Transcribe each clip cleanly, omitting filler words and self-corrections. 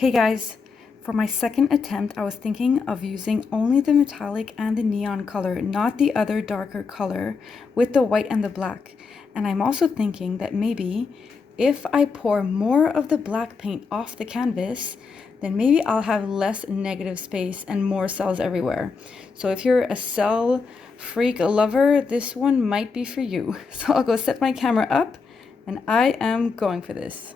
Hey guys, for my second attempt, I was thinking of using only the metallic and the neon color, not the other darker color with the white and the black. And I'm also thinking that maybe if I pour more of the black paint off the canvas, then maybe I'll have less negative space and more cells everywhere. So if you're a cell freak lover, this one might be for you. So I'll go set my camera up and I am going for this.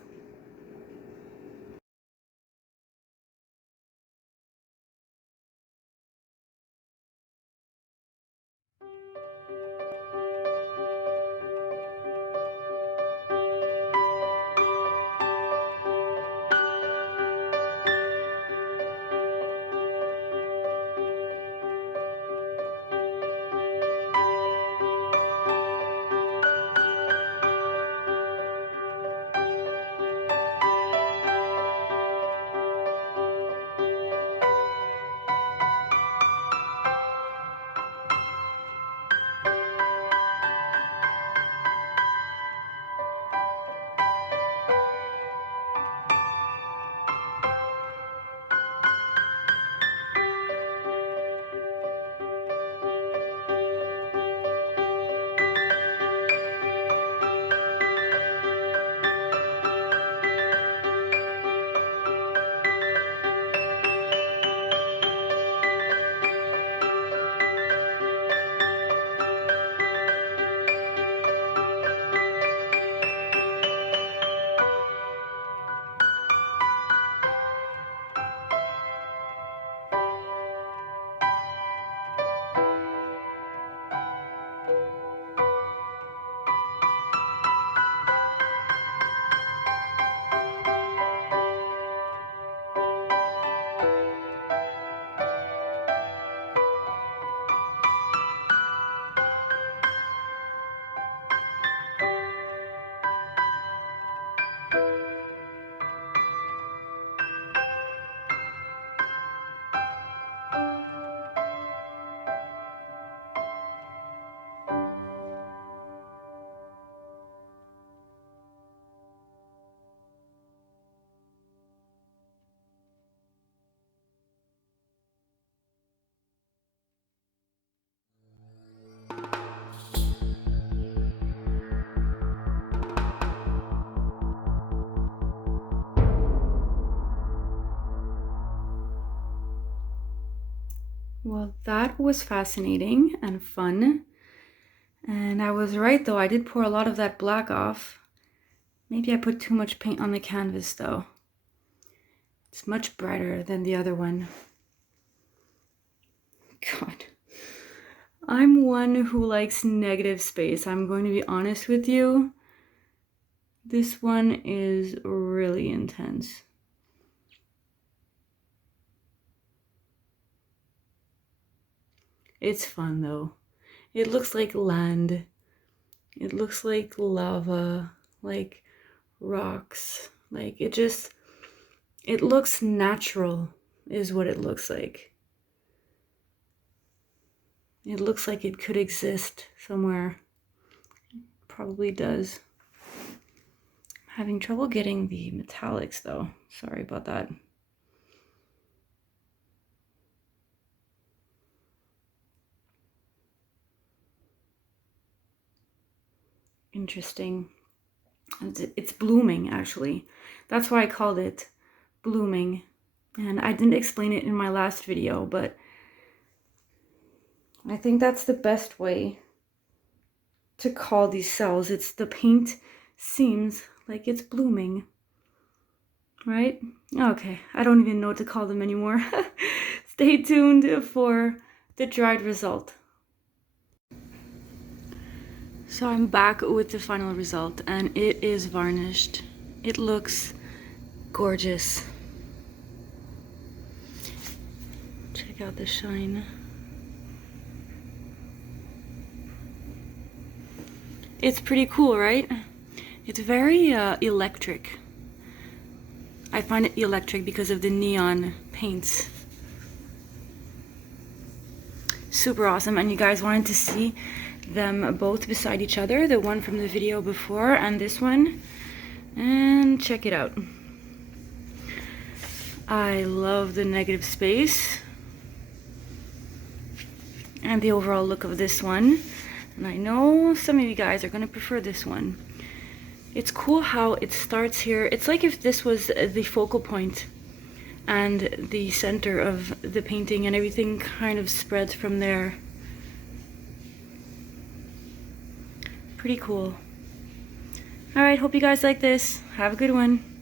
Well, that was fascinating and fun. And I was right though, I did pour a lot of that black off. Maybe I put too much paint on the canvas though. It's much brighter than the other one. God. I'm one who likes negative space. I'm going to be honest with you. This one is really intense. It's fun though. It looks like land. It looks like lava, like rocks. Like it looks natural is what it looks like. It looks like it could exist somewhere. Probably does. I'm having trouble getting the metallics though. Sorry about that. Interesting. It's blooming actually. That's why I called it blooming. And I didn't explain it in my last video, but I think that's the best way to call these cells. It's the paint seems like it's blooming, right? Okay, I don't even know what to call them anymore. Stay tuned for the dried result. So I'm back with the final result and it is varnished. It looks gorgeous. Check out the shine. It's pretty cool, right? It's very electric. I find it electric because of the neon paints. Super awesome. And you guys wanted to see them both beside each other, the one from the video before and this one, and check it out. I love the negative space and the overall look of this one. And I know some of you guys are going to prefer this one. It's cool how it starts here. It's like if this was the focal point and the center of the painting, and everything kind of spreads from there. Pretty cool. Alright, hope you guys like this. Have a good one.